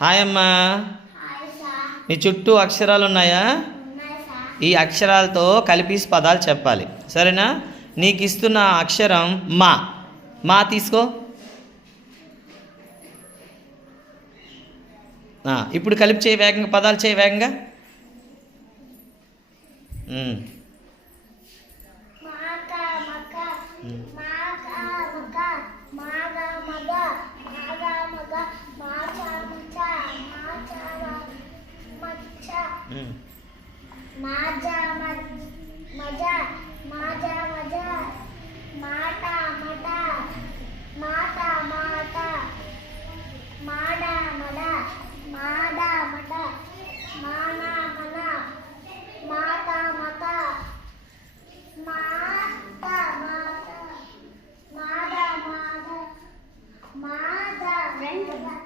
Hi అమ్మా. నీ చుట్టూ అక్షరాలు ఉన్నాయా? ఈ అక్షరాలతో కలిపి పదాలు చెప్పాలి, సరేనా? నీకు ఇస్తున్న అక్షరం మా. మా తీసుకో. ఇప్పుడు కలిపి చేయి వేగంగా, పదాలు చేయి వేగంగా. Friends.